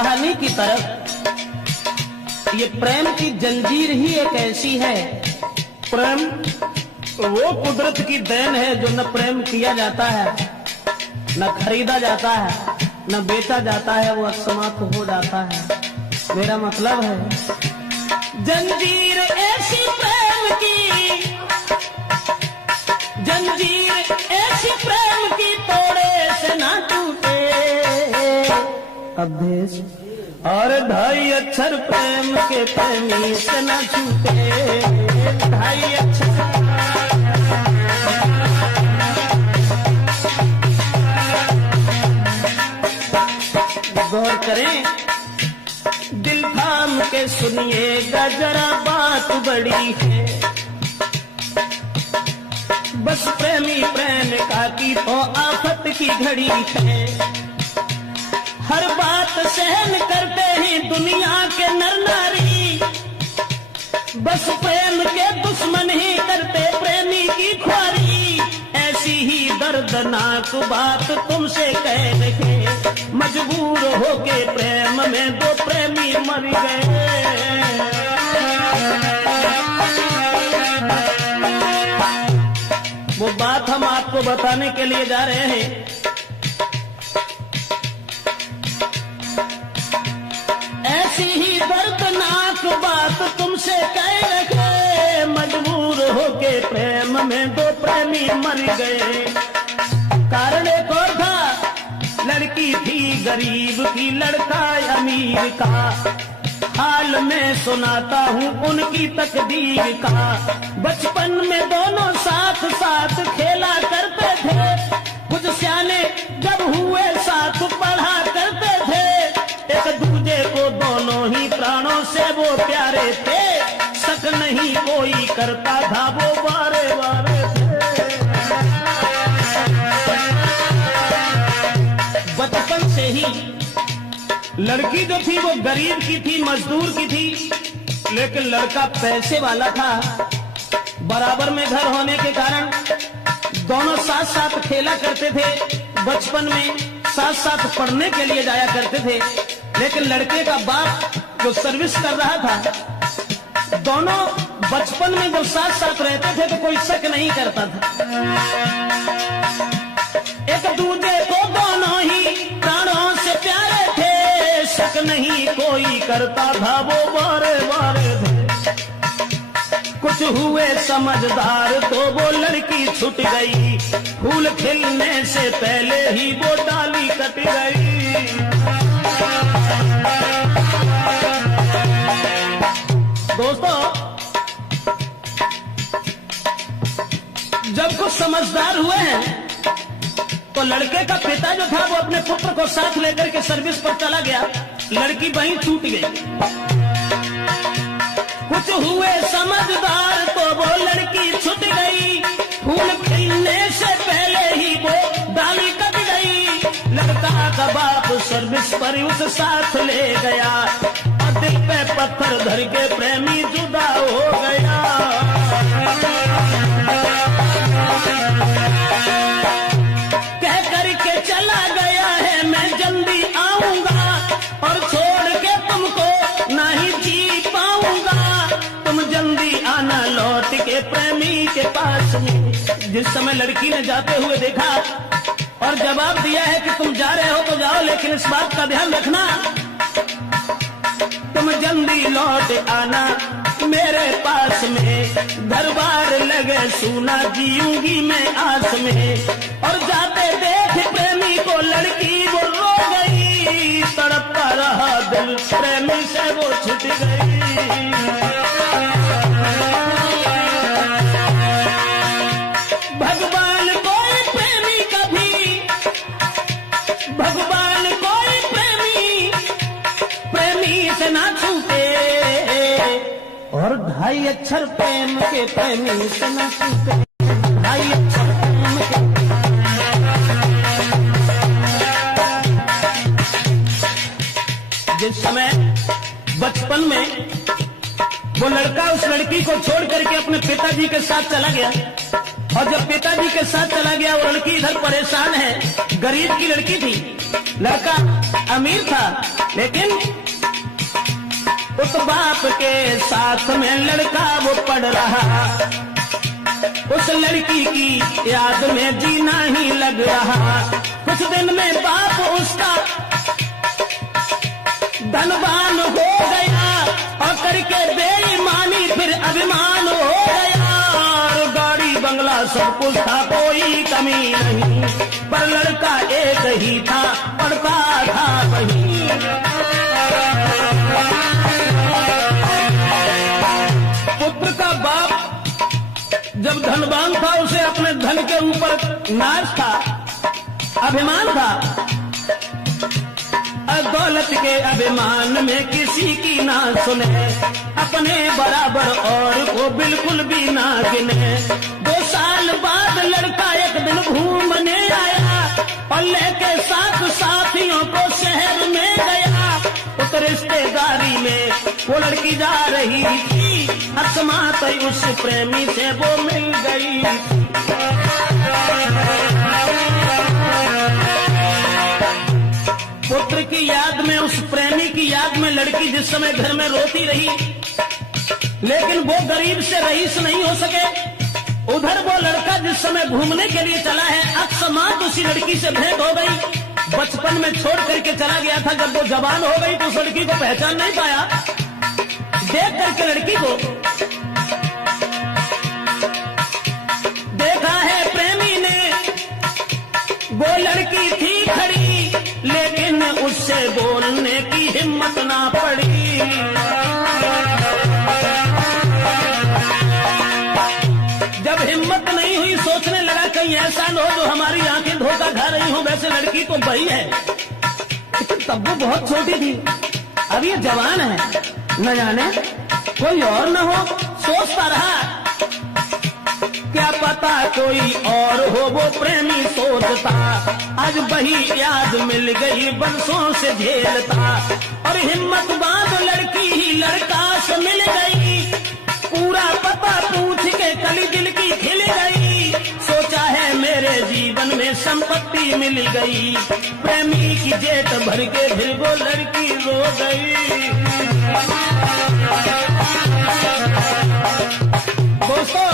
कहानी की तरफ। ये प्रेम की जंजीर ही एक ऐसी है, प्रेम वो कुदरत की देन है जो न प्रेम किया जाता है, न खरीदा जाता है, न बेचा जाता है, वो समाप्त हो जाता है। मेरा मतलब है जंजीर ऐसी प्रेम की, जंजीर ऐसी प्रेम की तोड़े से ना टूटे। अभेश और ढाई अक्षर प्रेम के प्रेमी से ना छूटे, ढाई अक्षर। गौर करें, दिल थाम के सुनिएगा जरा बात बड़ी है, बस प्रेमी प्रेम का की तो आफत की घड़ी है। हर बात सहन करते हैं दुनिया के नर नारी, बस प्रेम के दुश्मन ही करते प्रेमी की ख्वारी। ऐसी ही दर्दनाक बात तुमसे कह रहे, मजबूर होके प्रेम में दो प्रेमी मर गए। वो बात हम आपको बताने के लिए जा रहे हैं। ऐसी ही दर्दनाक बात तुमसे कह रहे, मजबूर होके प्रेम में दो प्रेमी मर गए। कारण एक और था, लड़की थी गरीब की, लड़का अमीर का। हाल में सुनाता हूँ उनकी तकदीर का। बचपन में दोनों साथ साथ खेला करते थे, कुछ सियाने जब हुए साथ पढ़ा करते थे। एक दूजे को दोनों ही प्राणों से वो प्यारे थे, शक नहीं कोई करता था वो बारे बारे थे। बचपन से ही लड़की जो थी वो गरीब की थी, मजदूर की थी, लेकिन लड़का पैसे वाला था। बराबर में घर होने के कारण दोनों साथ साथ खेला करते थे, बचपन में साथ साथ पढ़ने के लिए जाया करते थे। लेकिन लड़के का बाप जो सर्विस कर रहा था, दोनों बचपन में जब साथ साथ रहते थे तो कोई शक नहीं करता था। एक दूजे को दोनों ही प्राणों से प्यारे थे, शक नहीं कोई करता था वो बारे बारे थे। कुछ हुए समझदार तो वो लड़की छूट गई, फूल खिलने से पहले ही वो डाली कट गई। दोस्तों, जब कुछ समझदार हुए हैं तो लड़के का पिता जो था वो अपने पुत्र को साथ लेकर के सर्विस पर चला गया, लड़की वहीं छूट गई। कुछ हुए समझदार तो वो लड़की छूट गई, फूल खिलने से पहले ही वो डाली कट गई। लड़का का बाप सर्विस पर उस साथ ले गया, और दिल पे पत्थर धर के प्रेमी जुदा हो गया। कह करके चला गया है मैं जल्दी आऊंगा, और छोड़ के तुमको नहीं जी पाऊंगा। तुम जल्दी आना लौट के प्रेमी के पास में। जिस समय लड़की ने जाते हुए देखा और जवाब दिया है कि तुम जा रहे हो तो जाओ, लेकिन इस बात का ध्यान रखना तुम जल्दी लौट आना मेरे पास में। दरबार लगे सुना जीऊंगी मैं आस में। और जाते देख प्रेमी को लड़की वो रो गई, तड़पता रहा दिल प्रेमी से वो छूट गई। भगवान कोई प्रेमी कभी, भगवान कोई प्रेमी प्रेमी से ना छूटे, और ढाई अक्षर प्रेम के प्रेमी से ना छूटे। ढाई अक्षर प्रेम के। जिस समय बचपन में वो लड़का उस लड़की को छोड़ करके अपने पिताजी के साथ चला गया, और जब पिताजी के साथ चला गया, वो लड़की इधर परेशान है, गरीब की लड़की थी, लड़का अमीर था, लेकिन उस बाप के साथ में लड़का वो पढ़ रहा, उस लड़की की याद में जीना ही लग रहा। कुछ दिन में बाप उसका धनवान हो गया और करके बेईमानी फिर अभिमान हो गया, और गाड़ी बंगला सब कुछ था, कोई कमी नहीं, पर लड़का एक ही था, पढ़ता था वही। पुत्र का बाप जब धनवान था, उसे अपने धन के ऊपर नाज था, अभिमान था, दौलत के अभिमान में किसी की ना सुने, अपने बराबर और को बिल्कुल भी ना गिने। 2 साल बाद लड़का एक दिन घूमने आया और लेके साथ साथियों को शहर में गया। उस रिश्तेदारी में वो लड़की जा रही थी, अकस्मात उस प्रेमी से वो मिल गई। पुत्र की याद में, उस प्रेमी की याद में लड़की जिस समय घर में रोती रही, लेकिन वो गरीब से रईस नहीं हो सके। उधर वो लड़का जिस समय घूमने के लिए चला है, अकस्मात उसी लड़की से भेंट हो गई। बचपन में छोड़ करके चला गया था, जब वो जवान हो गई तो उस लड़की को पहचान नहीं पाया। देख करके लड़की को देखा है प्रेमी ने, वो लड़की थी खड़ी, लेकिन उससे बोलने की हिम्मत ना पड़ी। जब हिम्मत नहीं हुई, सोचने लगा कहीं ऐसा न हो जो हमारी आंखें धोखा खा रही हो। वैसे लड़की तो बड़ी है, लेकिन तब वो बहुत छोटी थी, अब ये जवान है, न जाने कोई और न हो। सोचता रहा, क्या पता कोई और हो, वो प्रेमी सोचता। आज वही याद मिल गई, बरसों से झेलता, और हिम्मत बांध लड़की ही लड़का से मिल गई। पूरा पता पूछ के कली दिल की खिल गई, सोचा है मेरे जीवन में संपत्ति मिल गई। प्रेमी की जेठ भर के फिर वो लड़की रो गई। दोस्तों,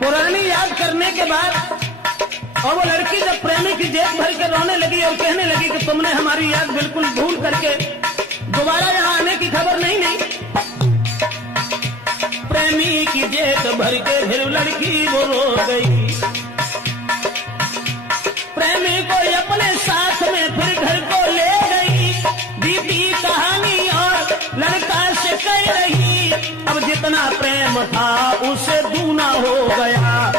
पुरानी याद करने के बाद और वो लड़की जब प्रेमी की जेब भर के रोने लगी और कहने लगी कि तुमने हमारी याद बिल्कुल भूल करके दोबारा यहाँ आने की खबर नहीं। प्रेमी की जेब भर के फिर लड़की वो रो गई। प्रेमी को अपने साथ में फिर घर को ले गई, बीती कहानी और लड़का से कह रही। अब जितना प्रेम था उसे दूना हो गया,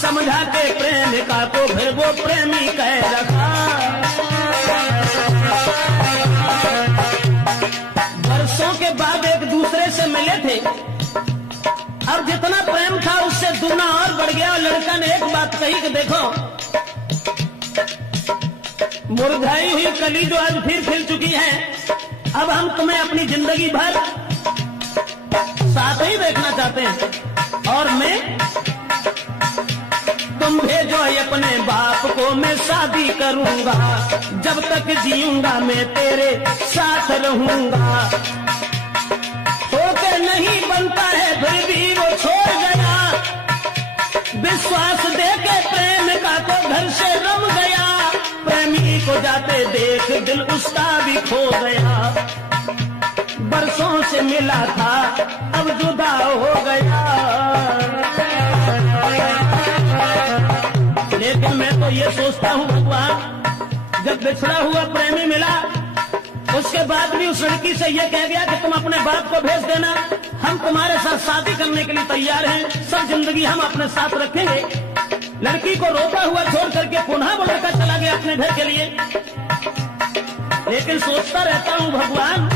समझा के प्रेमिका को फिर वो प्रेमी कह रखा। वर्षों के बाद एक दूसरे से मिले थे, अब जितना प्रेम था उससे दूना और बढ़ गया। और लड़का ने एक बात कही कि देखो, मुरझाई हुई कली जो आज फिर खिल चुकी है, अब हम तुम्हें अपनी जिंदगी भर साथ ही देखना चाहते हैं, और मैं तुम भेजो अपने बाप को, मैं शादी करूंगा, जब तक जीऊंगा मैं तेरे साथ रहूंगा। होके नहीं बनता है फिर भी वो छोड़ गया, विश्वास देके प्रेम का तो घर से रम गया। प्रेमी को जाते देख दिल उसका भी खो गया, बरसों से मिला था अब जुदा हो गया। लेकिन मैं तो ये सोचता हूँ भगवान, जब बिछड़ा हुआ प्रेमी मिला, उसके बाद भी उस लड़की से ये कह गया कि तुम अपने बाप को भेज देना, हम तुम्हारे साथ शादी करने के लिए तैयार हैं, सब जिंदगी हम अपने साथ रखेंगे। लड़की को रोता हुआ छोड़ करके पुनः वो लड़का चला गया अपने घर के लिए। लेकिन सोचता रहता हूँ भगवान,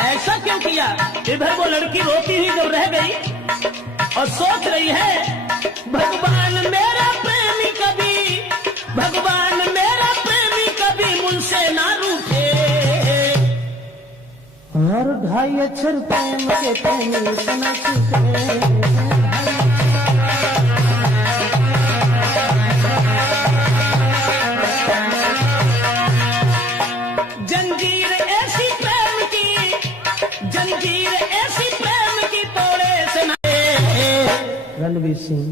ऐसा क्यों किया। इधर वो लड़की रोती हुई जब रह गई और सोच रही है, भगवान मेरा प्रेमी कभी, भगवान मेरा प्रेमी कभी मुझसे ना रूठे। और 2.5 अक्षर प्रेम के प्रेमी सुना छूटे। जंजीर ऐसी प्रेम की, जंजीर ऐसी प्रेम की तोड़े से न। रणवीर सिंह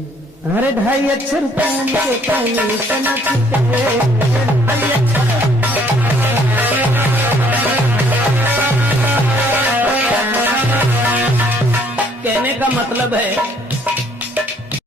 अरे 2.5 अक्षर प्रेम के प्रेमी सुना छूटे। कहने का मतलब है